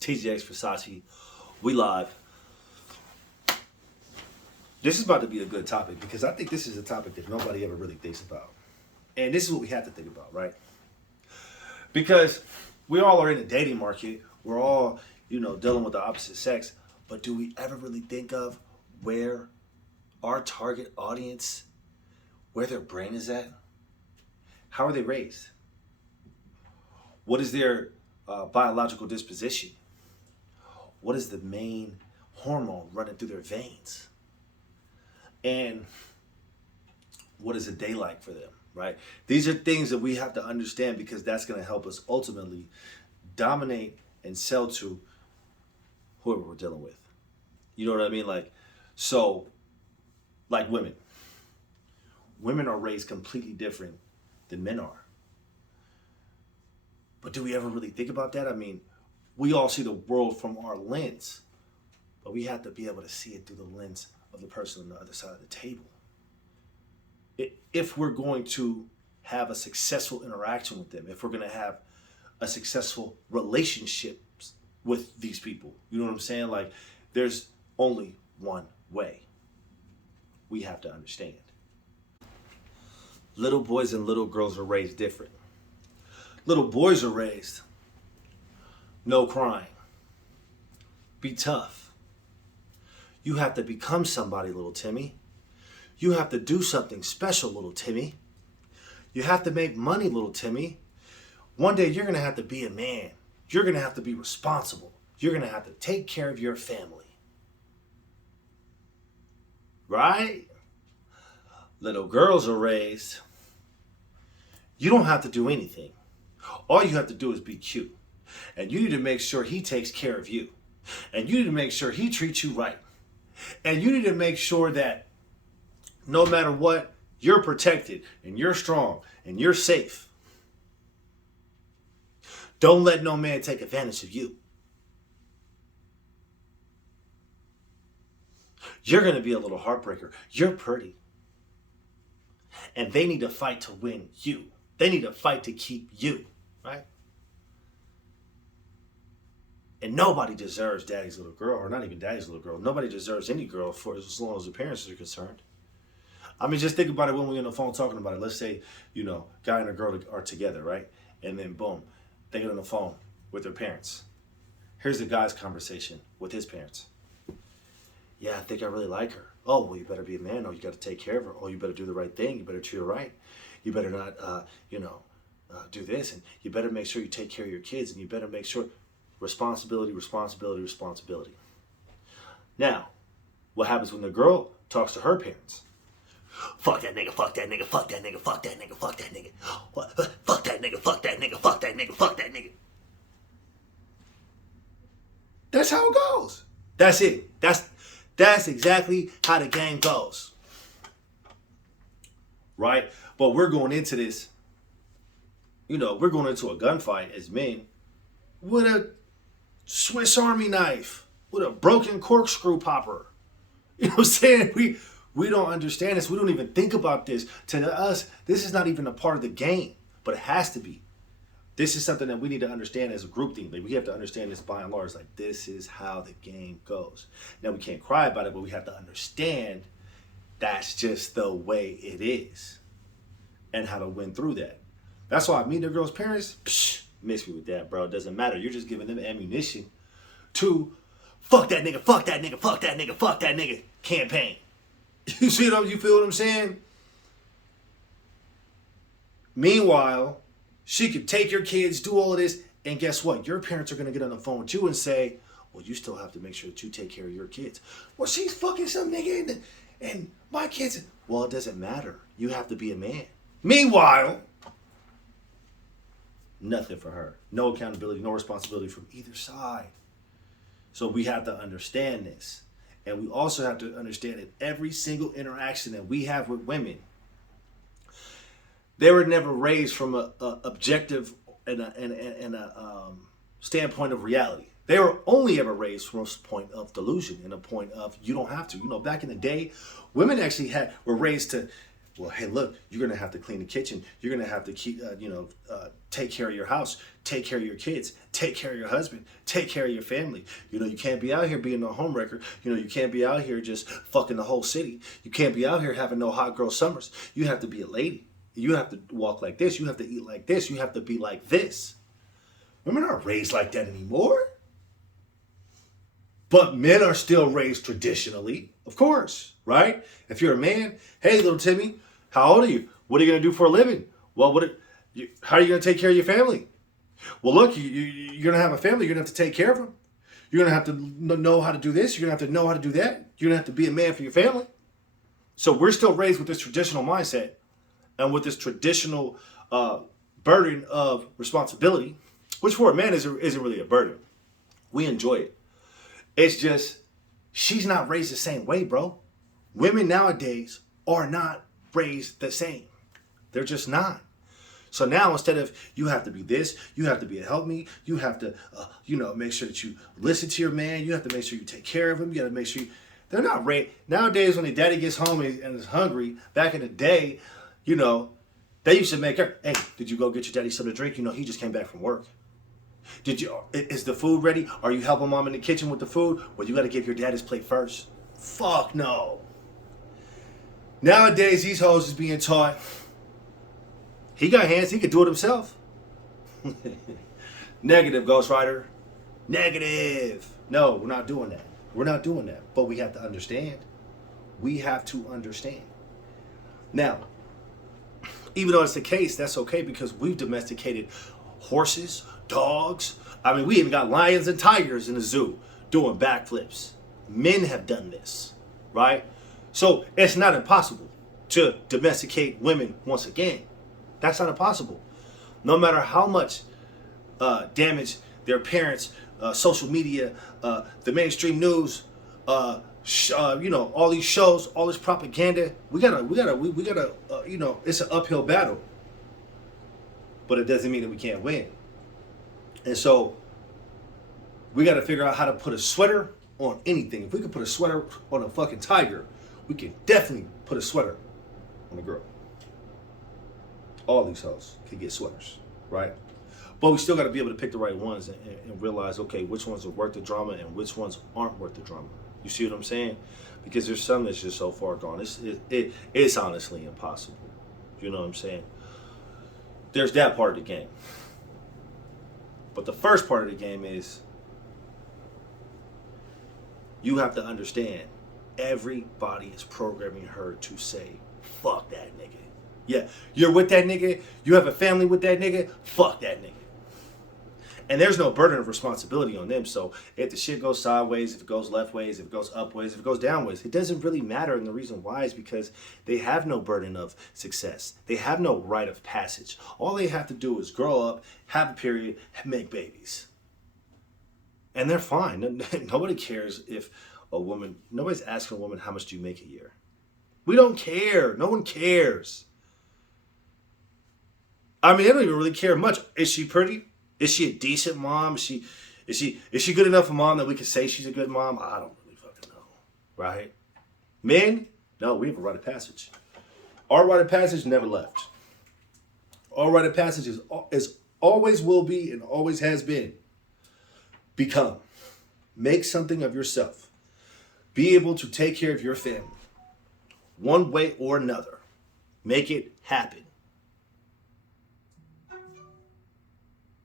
TJX Versace, we live. This is about to be a good topic because I think this is a topic that nobody ever really thinks about. And this is what we have to think about, right? Because we all are in the dating market. We're all, dealing with the opposite sex. But do we ever really think of where our target audience, where their brain is at? How are they raised? What is their biological disposition? What is the main hormone running through their veins? And what is a day like for them, right? These are things that we have to understand because that's going to help us ultimately dominate and sell to whoever we're dealing with. You know what I mean? Like women. Women are raised completely different than men are. But do we ever really think about that? I mean, we all see the world from our lens, but we have to be able to see it through the lens of the person on the other side of the table. If we're going to have a successful interaction with them, if we're going to have a successful relationship with these people, you know what I'm saying? Like, there's only one way. We have to understand. Little boys and little girls are raised different. Little boys are raised, no crying. Be tough. You have to become somebody, little Timmy. You have to do something special, little Timmy. You have to make money, little Timmy. One day you're going to have to be a man. You're going to have to be responsible. You're going to have to take care of your family. Right? Little girls are raised. You don't have to do anything. All you have to do is be cute. And you need to make sure he takes care of you. And you need to make sure he treats you right. And you need to make sure that no matter what, you're protected and you're strong and you're safe. Don't let no man take advantage of you. You're going to be a little heartbreaker. You're pretty. And they need to fight to win you. They need to fight to keep you, right? And nobody deserves daddy's little girl, or not even daddy's little girl. Nobody deserves any girl for as long as the parents are concerned. I mean, just think about it when we're on the phone talking about it. Let's say, guy and a girl are together, right? And then boom, they get on the phone with their parents. Here's the guy's conversation with his parents. Yeah, I think I really like her. Oh, well, you better be a man. Oh, you got to take care of her. Oh, you better do the right thing. You better treat her right. You better not, do this. And you better make sure you take care of your kids. And you better make sure responsibility, responsibility, responsibility. Now, what happens when the girl talks to her parents? Fuck that nigga, fuck that nigga, fuck that nigga, fuck that nigga, fuck that nigga. What? Fuck that nigga, fuck that nigga, fuck that nigga, fuck that nigga. That's how it goes. That's it. That's exactly how the game goes. Right? But we're going into this, we're going into a gunfight as men with a Swiss Army knife, with a broken corkscrew popper. You know what I'm saying? We don't understand this. We don't even think about this. To us, this is not even a part of the game, but it has to be. This is something that we need to understand as a group thing. Like, we have to understand this by and large. Like, this is how the game goes. Now, we can't cry about it, but we have to understand that's just the way it is and how to win through that. That's why me and the girl's parents, miss me with that, bro. It doesn't matter. You're just giving them ammunition to fuck that nigga, fuck that nigga, fuck that nigga, fuck that nigga campaign. You feel what I'm saying? Meanwhile, she could take your kids, do all of this, and guess what? Your parents are going to get on the phone with you and say, well, you still have to make sure that you take care of your kids. Well, she's fucking some nigga and my kids. Well, it doesn't matter. You have to be a man. Meanwhile, nothing for her. No accountability, no responsibility from either side. So we have to understand this. And we also have to understand that every single interaction that we have with women, they were never raised from a objective and a standpoint of reality. They were only ever raised from a point of delusion and a point of you don't have to. Back in the day, women actually were raised to Well, hey, look, you're gonna have to clean the kitchen. You're gonna have to keep, take care of your house, take care of your kids, take care of your husband, take care of your family. You can't be out here being a homewrecker. You can't be out here just fucking the whole city. You can't be out here having no hot girl summers. You have to be a lady. You have to walk like this. You have to eat like this. You have to be like this. Women aren't raised like that anymore. But men are still raised traditionally, of course, right? If you're a man, hey, little Timmy, how old are you? What are you going to do for a living? Well, how are you going to take care of your family? Well, look, you're going to have a family. You're going to have to take care of them. You're going to have to know how to do this. You're going to have to know how to do that. You're going to have to be a man for your family. So we're still raised with this traditional mindset and with this traditional burden of responsibility, which for a man isn't really a burden. We enjoy it. It's just, she's not raised the same way, bro. Women nowadays are not raised the same. They're just not. So now instead of you have to be this, you have to be a help me, you have to, make sure that you listen to your man, you have to make sure you take care of him, you got to make sure they're not raised. Nowadays when the daddy gets home and is hungry, back in the day, they used to make her, hey, did you go get your daddy something to drink? He just came back from work. Is the food ready? Are you helping mom in the kitchen with the food? Well, you got to give your dad his plate first. Fuck no. Nowadays, these hoes is being taught, he got hands, he could do it himself. Negative, Ghost Rider. Negative. No, we're not doing that. We're not doing that. But we have to understand. We have to understand. Now, even though it's the case, that's okay because we've domesticated horses, dogs. I mean, we even got lions and tigers in the zoo doing backflips. Men have done this, right? So it's not impossible to domesticate women once again. That's not impossible. No matter how much damage their parents, social media, the mainstream news, all these shows, all this propaganda, we gotta, it's an uphill battle. But it doesn't mean that we can't win. And so we got to figure out how to put a sweater on anything. If we could put a sweater on a fucking tiger, we can definitely put a sweater on a girl. All these hoes can get sweaters, right? But we still got to be able to pick the right ones and realize, okay, which ones are worth the drama and which ones aren't worth the drama. You see what I'm saying? Because there's some that's just so far gone. It's honestly impossible. You know what I'm saying? There's that part of the game. But the first part of the game is you have to understand everybody is programming her to say, fuck that nigga. Yeah, you're with that nigga, you have a family with that nigga, fuck that nigga. And there's no burden of responsibility on them. So if the shit goes sideways, if it goes left ways, if it goes up ways, if it goes down ways, it doesn't really matter. And the reason why is because they have no burden of success. They have no rite of passage. All they have to do is grow up, have a period, make babies. And they're fine. Nobody cares if nobody's asking a woman, how much do you make a year? We don't care. No one cares. I mean, they don't even really care much. Is she pretty? Is she a decent mom? Is she good enough a mom that we can say she's a good mom? I don't really fucking know, right? Men, no, we have a rite of passage. Our rite of passage never left. Our rite of passage is always will be and always has been. Become. Make something of yourself. Be able to take care of your family. One way or another. Make it happen.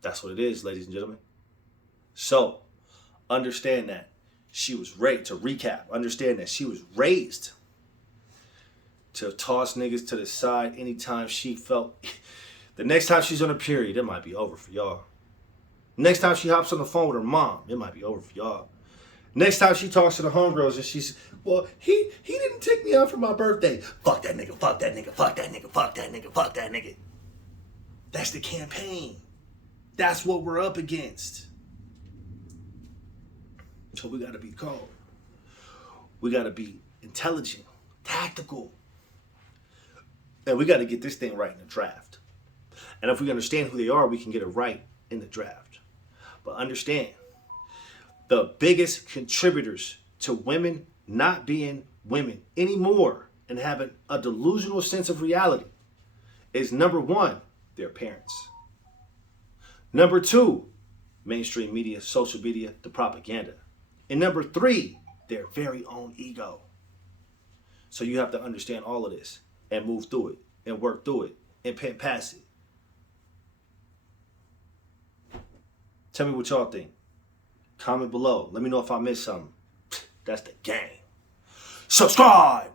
That's what it is, ladies and gentlemen. So, understand that she was raised, to recap, understand that she was raised to toss niggas to the side anytime she felt, the next time she's on a period, it might be over for y'all. Next time she hops on the phone with her mom, it might be over for y'all. Next time she talks to the homegirls and she's, well, he didn't take me out for my birthday. Fuck that nigga, fuck that nigga, fuck that nigga, fuck that nigga, fuck that nigga. That's the campaign. That's what we're up against. So we got to be calm. We got to be intelligent, tactical. And we got to get this thing right in the draft. And if we understand who they are, we can get it right in the draft. But understand, the biggest contributors to women not being women anymore and having a delusional sense of reality is number one, their parents. Number two, mainstream media, social media, the propaganda. And number three, their very own ego. So you have to understand all of this and move through it and work through it and pass it. Tell me what y'all think. Comment below. Let me know if I missed something. That's the game. Subscribe!